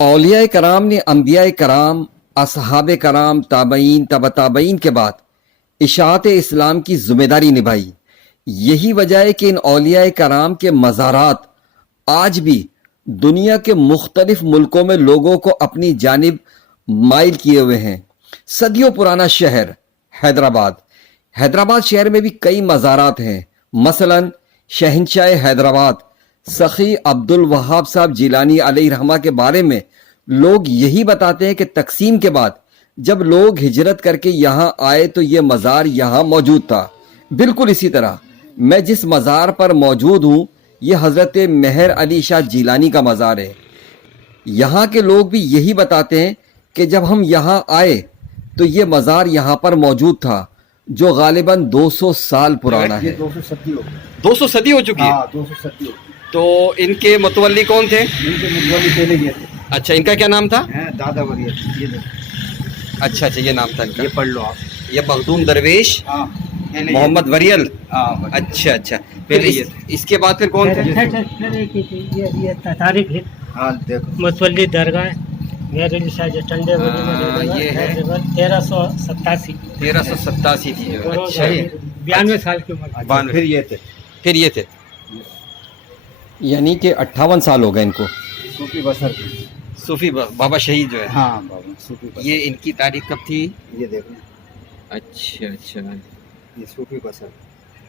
औलिया कराम ने अम्बिया कराम, असहाब कराम, ताबईन, तबा ताबईन के बाद इशाअत इस्लाम की जिम्मेदारी निभाई। यही वजह है कि इन औलिया कराम के मज़ारात आज भी दुनिया के मुख्तलिफ मुल्कों में लोगों को अपनी जानिब माइल किए हुए हैं। सदियों पुराना शहर हैदराबाद, हैदराबाद शहर में भी कई मज़ारात हैं। मसलन शहंशाह हैदराबाद सखी अब्दुल वहाब साहब जिलानी अलैहि रहमा के बारे में लोग यही बताते हैं कि तकसीम के बाद जब लोग हिजरत करके यहाँ आए तो ये मज़ार यहाँ मौजूद था। बिल्कुल इसी तरह मैं जिस मज़ार पर मौजूद हूँ ये हज़रत मेहर अली शाह जिलानी का मज़ार है। यहाँ के लोग भी यही बताते हैं कि जब हम यहाँ आए तो ये मज़ार यहाँ पर मौजूद था, जो गालिबन 200 साल पुराना है। 200 सदी हो गई। 200 सदी हो चुकी है। हाँ, 200 सदी हो गई। तो इनके मुतवल्ली कौन थे? इनके मुतवल्ली पहले ये थे। अच्छा, इनका क्या नाम था? दादा वरियत। ये देखो। अच्छा, ये नाम था इनका। ये पढ़ लो आप। ये मखदूम दरवेश मोहम्मद वरियल। हाँ, अच्छा। फिर इसके बाद फिर कौन थे? ये तारीख है। हाँ, देखो। मुतवल्ली दरगाह मेहर अली शाह टंडे ये है 1387 थी। अच्छा, 92 साल की उम्र। फिर ये थे। यानी कि 58 साल हो गए इनको। सूफी बसर थे। सूफी बाबा शहीद जो है। हाँ बाबा सूफी बसर। ये इनकी तारीख कब थी? ये देखो। अच्छा। ये सूफी बसर।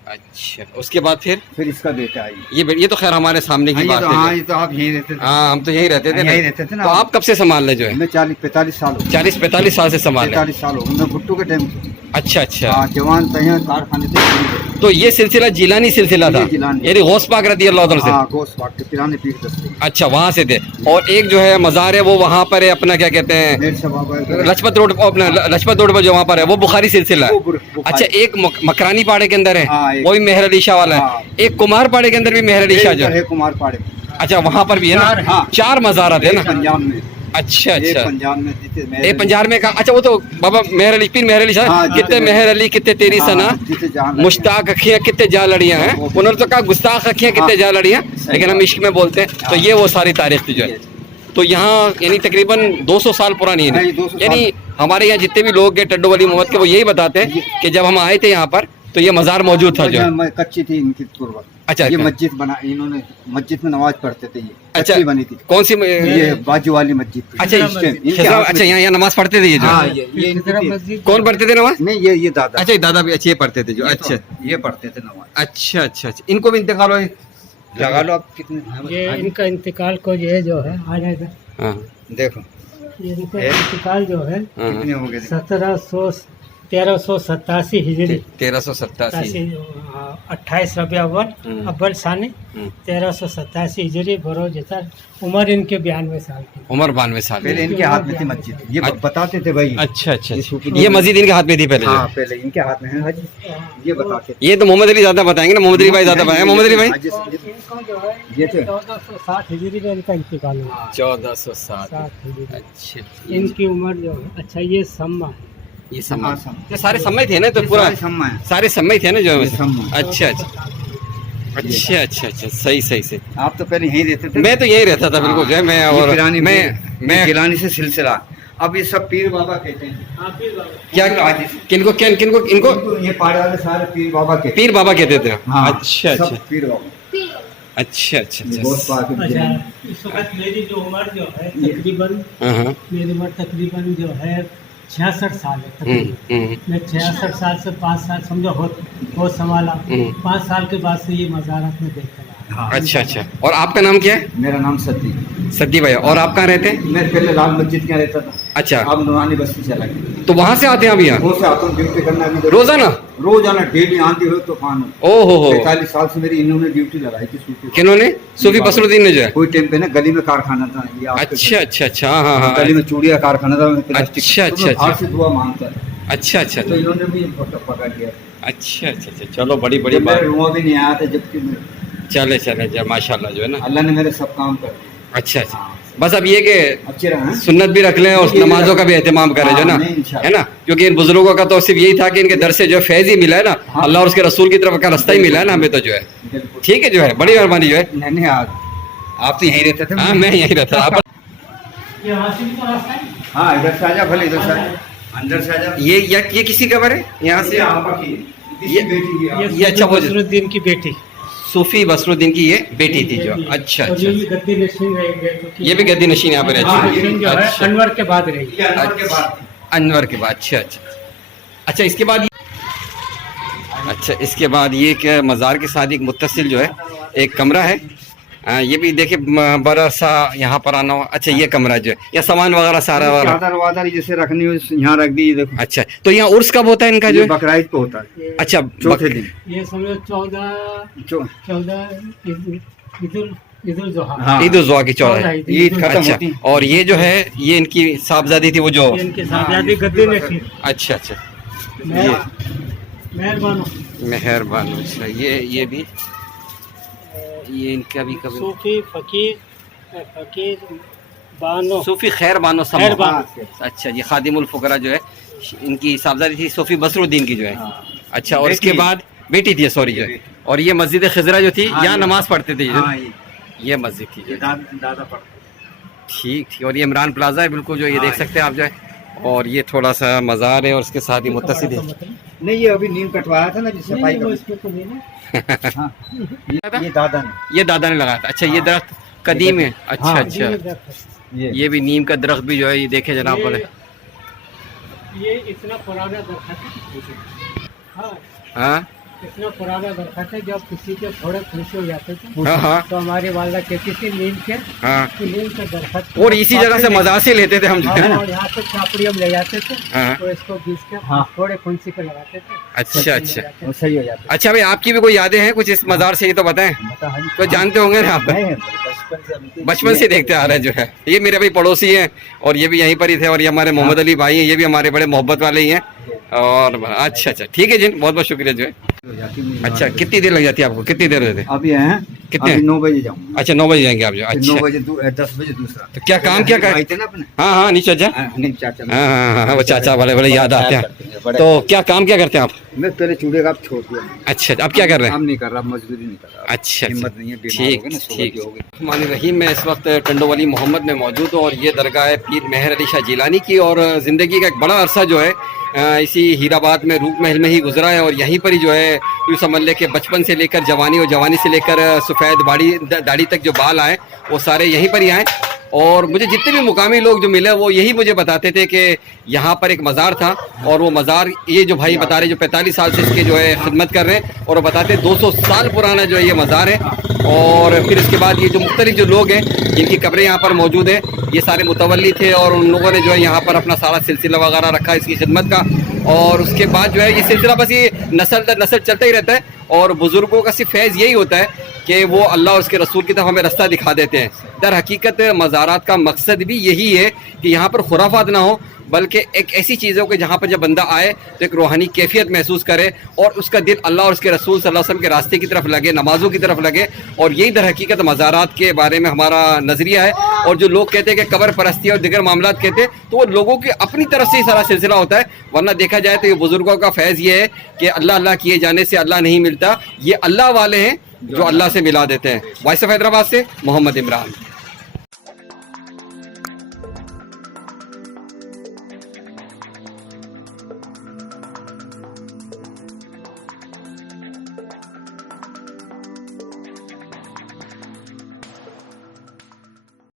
अच्छा, उसके बाद फिर इसका बेटा है ये तो खैर हमारे सामने की बात है। हाँ, ये तो आप यहीं रहते थे। हाँ, हम तो यहीं रहते थे ना। तो आप कब से संभाल रहे जो है? मैं 40-45 साल हो। 40-45 साल से संभाल रहे? 45 साल हो गए। मैं भुट्टो के टाइम से। अच्छा। हाँ, जवान तैयार कारखाने थे। तो ये सिलसिला जिलानी सिलसिला था, यानी गौस पाक रज़ी अल्लाह तआला से। हाँ, गौस पाक के पुराने पीर दस्ते। अच्छा, वहाँ से थे। और एक जो है मज़ार है वो वहाँ पर है, अपना क्या कहते हैं, लजपत रोड, अपना लजपत रोड पर जो वहाँ पर है वो बुखारी सिलसिला है। अच्छा, एक मकरानी पाड़े के अंदर है, वो भी मेहर अली शाह वाला है। एक कुमार पाड़े के अंदर भी मेहर अली शाह जो है। कुमार पाड़े। अच्छा, वहाँ पर भी है ना। 4 मज़ारात है ना पंजाब में। अच्छा। पंजाब में एक पंजाब में कहा। अच्छा, वो तो बाबा मेहर अली, पीर मेहर अली शाह। कितने मेहर अली, कितने तेरी सना, मुश्ताक अखियाँ, कितने जा लड़ियाँ हैं। उन्होंने तो कहा गुस्ताख अखियाँ, कितने जा लड़ियाँ, लेकिन हम इश्क में बोलते हैं। तो ये वो सारी तारीख थी जो है। तो यहाँ यानी तकरीबन 200 साल पुरानी है। यानी हमारे यहाँ जितने भी लोग हैं टड्डो वली मोहम्मद के, वो यही बताते हैं कि जब हम आए थे यहाँ पर तो ये मज़ार मौजूद था जो। कच्ची थी इनकी तुरबत। अच्छा, ये मस्जिद बना, इन्होंने मस्जिद में नमाज पढ़ते थे। ये अच्छा, बनी थी। कौन सी? ये बाजू वाली मस्जिद। अच्छा, यहाँ नमाज पढ़ते थे ये जो। कौन पढ़ते थे नमाज? नहीं, ये दादा। अच्छा, दादा भी अच्छे पढ़ते थे जो। अच्छा, ये पढ़ते थे नमाज। अच्छा। इनको भी इंतकाल हो लगा लो आप। कितने ये इनका इंतकाल को ये जो है आ जाएगा। हाँ, देखो इनका इंतकाल जो है कितने हो गए? 1387 हिजरी। 1387। 28 रबीउल अव्वल सानी 1387 हिजरी बरोज था। उम्र इनके 92 साल की। उम्र 92 साल। पहले इनके हाथ में थी मस्जिद। ये बताते थे भाई। अच्छा। ये मस्जिद इनके हाथ में थी पहले? हाँ, पहले इनके हाथ में है हाजी। ये बताते। ये तो मोहम्मद अली ज्यादा बताएंगे ना, मोहम्मद अली भाई ज्यादा बताएंगे। मोहम्मद अली भाई ये 1460 हिजरी में इनका इंतकाल हुआ। 1460 हिजरी। अच्छा, इनकी उम्र जो है। अच्छा, ये सम्मा है। ये सम्मा, ये सारे सम्मा थे ना? तो पूरा सारे सम्मा थे ना जो। अच्छा। सही। आप तो पहले यहीं रहते थे? मैं तो यहीं रहता था बिल्कुल जो है। मैं और मैं गिलानी से सिलसिला। अब ये सब पीर बाबा कहते हैं। क्या? किनको इनको ये पाड़े वाले सारे पीर बाबा कहते पीर बाबा कहते थे। अच्छा। पीर बाबा। अच्छा। इस वक्त मेरी जो उम्र जो है तकरीबन, मेरी उम्र तकरीबन जो है 66 साल है तकरीबन। मैं 66 साल से 5 साल समझो हो संभाला। 5 साल के बाद से ये मज़ारात में देखता रहा। अच्छा। और आपका नाम क्या है? मेरा नाम सद्दी भाई। और आप कहाँ रहते हैं? मैं पहले लाल मस्जिद के यहाँ रहता था। अच्छा। अब नूरानी बस्ती चला गया। तो वहाँ से आते हैं आप यहाँ? वो से आता हूँ ड्यूटी करना। रोजाना डेली आंधी हो तूफान हो। ओहो, 45 साल से मेरी इन्होंने ड्यूटी लगाई थी। किन्होंने? सूफी बसरुद्दीन ने जो है। कोई टाइम पे ना गली में कारखाना था। अच्छा। हाँ। गली में चूड़िया कारखाना था। अच्छा। से दुआ मांगता है। अच्छा। तो इन्होंने भी पकड़ लिया। अच्छा। चलो, बड़ी बात। मैं भी नहीं आया था जबकि चले जब माशाल्लाह जो है ना, अल्लाह ने मेरे सब काम कर। अच्छा। बस अब ये कि अच्छे रहे, सुन्नत भी रख लें और नमाजों का भी एहतमाम करें जो ना, है ना। क्योंकि इन बुजुर्गों का तो सिर्फ यही था कि इनके दर से जो फैज़ ही मिला है ना, अल्लाह और उसके रसूल की तरफ का रास्ता ही मिला है ना हमें, तो जो है ठीक है जो है, बड़ी मेहरबानी जो है। नहीं, आप तो यहीं रहते थे? हाँ, मैं यहीं रहता। ये वहाँ से भी तो रास्ता है। हाँ इधर से आजा, भले इधर से आजा, अंदर से आजा। ये किसी कब्र है यहाँ से? ये आपा की ये- बेटी की आप। ये अच्छा वो- बसरुद्दीन की बेटी। सूफी बसरुद्दीन की ये बेटी थी जो। बेटी। अच्छा और अच्छा। ये भी गद्दी नशीन रहेंगे, क्योंकि ये भी गद्दी नशीन यहाँ पर है। हाँ, गद्दी नशीन जो है अच्छा। अनवर के बाद रहेगी। ये अनवर के बाद। अनवर के बाद। अच्छा अच्छा अच्छा। इसके बाद अच्छा, इसके बाद ये क्या मज़ार के साथ एक मुत्तसिल जो है एक कमरा है। ये भी देखिए बड़ा सा यहाँ पर आना हो। अच्छा, ये कमरा जो है या सामान वगैरह सारा वगैरह। चादर वादर जैसे रखनी हो यहाँ रख दी, देखो। अच्छा, तो यहाँ उर्स कब होता है इनका जो ये है? बकराईद पे होता है, अच्छा, चौथे दिन। ये समझो 14 ईद-उल जुहा। हाँ। ईद उल जुहा की 14 ईद खत्म अच्छा, होती। और ये जो है ये इनकी साहबजादी थी वो जो। ये इनके साहबजादी गद्दी नशीन। अच्छा अच्छा, मेहरबान मेहरबान। अच्छा, ये भी ये इनका भी कभी सूफी फकीर बानो। सूफी खैर बानो खैर समो। बानो। अच्छा, ये खादिमुल फुकरा जो है इनकी साहबजादी थी सूफी बसरुद्दीन की जो है। अच्छा, और इसके बाद बेटी थी, सॉरी जो है। और ये मस्जिद खिजरा जो थी यहाँ नमाज पढ़ते थे हाँ, ये मस्जिद थी ये दादा पर। ठीक ठीक। और ये इमरान प्लाजा है बिल्कुल जो ये देख सकते हैं आप जो है। और ये थोड़ा सा मज़ार है और उसके साथ ही मुत्तसिद है। नहीं ये अभी नीम कटवाया था ना, जिस सफाई नहीं, वो का। इसमें तो नहीं है। हाँ, ये दादा ने। ये दादा ने लगाया था। अच्छा, ये दरख्त कदीम है। अच्छा हाँ। अच्छा। ये भी नीम का दरख्त भी जो है ये देखे जनाब बोले। ये इतना पुराना दरख्त है। हाँ, हाँ इतना पुराना दरख्त है, जब किसी के थोड़े खुशी हो जाते थे हाँ हाँ तो हमारी वालदा कहती थी नीम के हाँ। कि नीम के दरख्त। और इसी जगह से मज़ार से लेते थे हम जो है हाँ, ना। और यहाँ से चापड़ी हम ले जाते थे, हाँ। तो इसको बीच के हाँ। थोड़े फुंसी पे लगाते थे। अच्छा सब्जी अच्छा। में लगाते वो सही हो जाता अच्छा भाई, आपकी भी कोई यादें हैं कुछ इस मज़ार से, ये तो बताएं। है। तो जानते होंगे ना आप, नहीं, बचपन से अभी तक बचपन से देखते आ रहे हैं जो है। ये मेरे भाई पड़ोसी हैं और ये भी यहीं पर ही थे। और ये हमारे मोहम्मद अली भाई हैं, ये भी हमारे बड़े मोहब्बत वाले ही हैं। और अच्छा अच्छा, ठीक है जी, बहुत बहुत शुक्रिया जो है। हो जाती है। अच्छा, कितनी देर लग जाती है आपको? कितनी देर हो जाती है? अभी हैं कितने? अभी 9 बजे जाऊंगा। अच्छा, 9 बजे जाएंगे आप जो। फिर 9 अच्छा, बजे 10 बजे दूसरा। तो क्या काम क्या कर? भाई थे ना अपने। हाँ हाँ, नीचे जा। नहीं चाचा। हाँ हाँ हाँ, वो चाचा बड़े बड़े याद आते हैं। बड़े- तो क्या काम क्या करते हैं आप? मैं पहले चूड़े का छोड़ दिया। अच्छा, अब क्या कर रहे हैं? काम नहीं कर रहा, मजदूरी नहीं कर रहा। अच्छा हिम्मत नहीं है, बीमार ठीक हो गए ना, शुगर ठीक। की हो गई। रहमान रहीम, मैं इस वक्त टंडोवाली मोहम्मद में मौजूद हूँ और ये दरगाह है पीर मेहर अली शाह जिलानी की। और ज़िंदगी का एक बड़ा अरसा जो है इसी हीराबाद में रूप महल में ही गुजरा है। और यहीं पर ही जो है यूँ समझ ले कि बचपन से लेकर जवानी और जवानी से लेकर सफ़ेद दाढ़ी तक जो बाल आए वो सारे यहीं पर ही आए। और मुझे जितने भी मुकामी लोग जो मिले वो यही मुझे बताते थे कि यहाँ पर एक मज़ार था। और वो मज़ार ये जो भाई बता रहे जो 45 साल से इसके जो है खिदमत कर रहे हैं, और वो बताते 200 साल पुराना जो है ये मज़ार है। और फिर इसके बाद ये जो मुख्तलिफ जो लोग हैं जिनकी कब्रें यहाँ पर मौजूद हैं, ये सारे मुतवल्ली थे और उन लोगों ने जो है यहाँ पर अपना सारा सिलसिला वगैरह रखा इसकी खिदमत का। और उसके बाद जो है ये सिलसिला बस ये नस्ल दर नस्ल चलता ही रहता है। और बुज़ुर्गों का सिर्फ फैज़ यही होता है कि वो अल्लाह और उसके रसूल की तरफ हमें रास्ता दिखा देते हैं। दर हकीकत मज़ारात का मकसद भी यही है कि यहाँ पर खुराफात ना हो, बल्कि एक ऐसी चीज़ हो कि जहाँ पर जब बंदा आए तो एक रूहानी कैफियत महसूस करे और उसका दिल अल्लाह और उसके रसूल सल्लल्लाहु अलैहि वसल्लम के रास्ते की तरफ लगे, नमाज़ों की तरफ लगे। और यही दर हकीकत मज़ारात के बारे में हमारा नज़रिया है। और जो लोग कहते हैं कि कब्र परस्ती और दिगर मामलात कहते हैं, तो वो लोगों की अपनी तरफ से ही सारा सिलसिला होता है। वरना देखा जाए तो ये बुज़ुर्गों का फैज़ ये है कि अल्लाह अल्लाह किए जाने से अल्लाह नहीं मिलता, ये अल्लाह वाले हैं जो अल्लाह से मिला देते हैं। वॉइस ऑफ हैदराबाद से मोहम्मद इमरान।